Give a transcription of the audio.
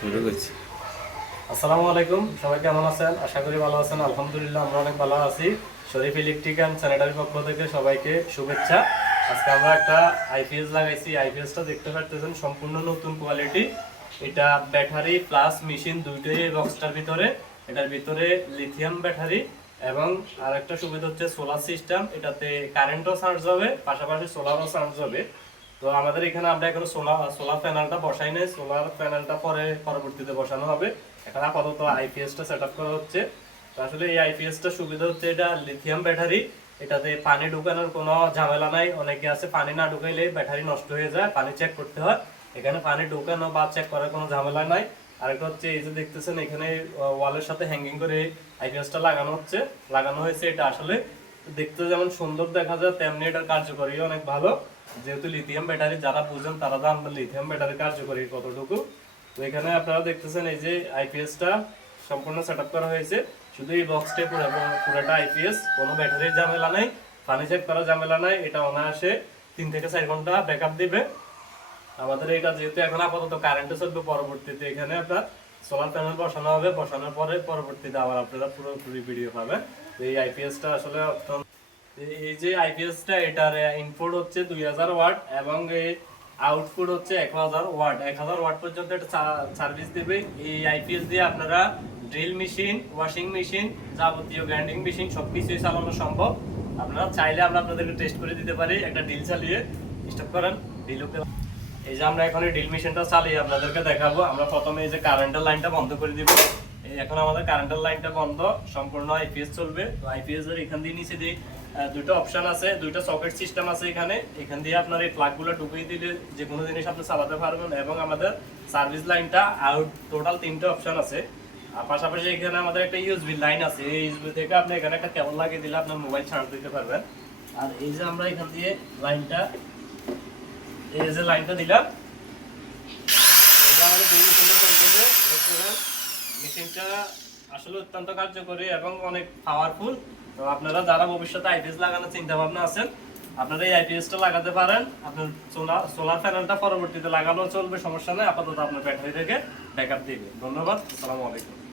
শুরু করছি। আসসালামু আলাইকুম, সবাই কেমন আছেন? আশা করি ভালো আছেন। আলহামদুলিল্লাহ আমরা অনেক ভালো আছি। শরীফ ইলেকট্রিক অ্যান্ড স্যানিটারি পক্ষ থেকে সবাইকে শুভেচ্ছা। আজকে আমরা একটা আইপিএস লাগাইছি। আইপিএসটা দেখতে পাচ্ছেন সম্পূর্ণ নতুন কোয়ালিটি। এটা ব্যাটারি প্লাস মেশিন দুইটাই এই বক্সটার ভিতরে। এটার ভিতরে লিথিয়াম ব্যাটারি এবং আরেকটা সুবিধা হচ্ছে সোলার সিস্টেম। এটাতে কারেন্টও চার্জ হবে, পাশাপাশি সোলারও চার্জ হবে। তো আমাদের এখানে আমরা এখন সোলার প্যানেলটা বসাই নাই, সোলার প্যানেলটা পরবর্তীতে বসানো হবে। এখন আপাতত আইপিএসটা সেট আপ করা হচ্ছে। তো আসলে এই আইপিএসটা সুবিধা হচ্ছে এটা লিথিয়াম ব্যাটারি, এটাতে পানি ঢুকানোর কোনো ঝামেলা নাই। অনেকে আছে পানি না ঢুকাইলে ব্যাটারি নষ্ট হয়ে যায়, পানি চেক করতে হয়। এখানে পানি ঢুকানো বা চেক করার কোনো ঝামেলা নাই। আরেকটা হচ্ছে এই যে দেখতেছেন এখানে ওয়ালের সাথে হ্যাঙ্গিং করে আইপিএসটা লাগানো হয়েছে। এটা আসলে দেখতে যেমন সুন্দর দেখা যায় তেমনি এটার কার্যকরী অনেক ভালো। যেহেতু লিথিয়াম ব্যাটারি যারা বুঝেন তারা জানবেন লিথিয়াম ব্যাটারি কার্যকরী কতটুকু। তো এখানে আপনারা দেখতেছেন এই যে আইপিএসটা সম্পূর্ণ সেটআপ করা হয়েছে। শুধু এই বক্সটাই পুরোটা আইপিএস, কোনো ব্যাটারির ঝামেলা নাই, পানি চেক করার ঝামেলা নাই। এটা অনায়াসে 3 থেকে 4 ঘন্টা ব্যাকআপ দিবে। আমাদের এটা যেহেতু এখন আপাতত কারেন্টে চলবে, পরবর্তীতে এখানে আপনার সোলার প্যানেল বসানো হবে। বসানোর পরে পরবর্তীতে আবার আপনারা পুরোপুরি ভিডিও পাবেন। তো এই আইপিএসটা আসলে এই যে আইপিএসটা এটার ইনপুট হচ্ছে 2000 ওয়াট এবং এই আউটপুট হচ্ছে 1000 ওয়াট। 1000 ওয়াট পর্যন্ত এটা সার্ভিস দেবে। এই আইপিএস দিয়ে আপনারা ড্রিল মেশিন, ওয়াশিং মেশিন, যাবতীয় গ্রাইন্ডিং মেশিন সবকিছুই চালানো সম্ভব। আপনারা চাইলে আমরা আপনাদেরকে টেস্ট করে দিতে পারি। একটা ড্রিল চালিয়ে স্টপ করেন ড্রিলকে। এই যে আমরা এখন এই ড্রিল মেশিনটা চালিয়ে আপনাদেরকে দেখাবো। আমরা প্রথমে এই যে কারেন্টের লাইনটা বন্ধ করে দিব। এখন আমাদের কারেন্টের লাইনটা বন্ধ, সম্পূর্ণ আইপিএস চলবে। তো আইপিএস এর এখান দিয়ে নিচে দিয়ে দুটো অপশন আছে, দুটো সকেট সিস্টেম আছে এখানে। এখান দিয়ে আপনার এই প্লাগগুলো ঢুকিয়ে দিলে যে কোনো জিনিস আপনি চালাতে পারবেন। এবং আমাদের সার্ভিস লাইনটা আউট, টোটাল 3টে অপশন আছে। আর পাশাপাশি এখানে আমাদের একটা ইউএসবি লাইন আছে। এই ইউএসবি থেকে আপনি এখানে একটা কেবল লাগিয়ে দিলে আপনার মোবাইল চার্জ দিতে পারবেন। আর এই যে আমরা এখান দিয়ে লাইনটা, এই যে লাইনটা দিলাম, মেশিনটা আসলে অত্যন্ত কার্যকরী এবং অনেক পাওয়ারফুল। তো আপনারা যারা ভবিষ্যতে আইপিএস লাগানোর চিন্তা ভাবনা আছেন, আপনারা এই আইপিএসটা লাগাতে পারেন। আপনার সোলার প্যানেলটা পরবর্তীতে লাগানো চলবে, সমস্যা নেই। আপাতত আপনার ব্যাটারি থেকে ব্যাকআপ দিবে। ধন্যবাদ, আসসালামু আলাইকুম।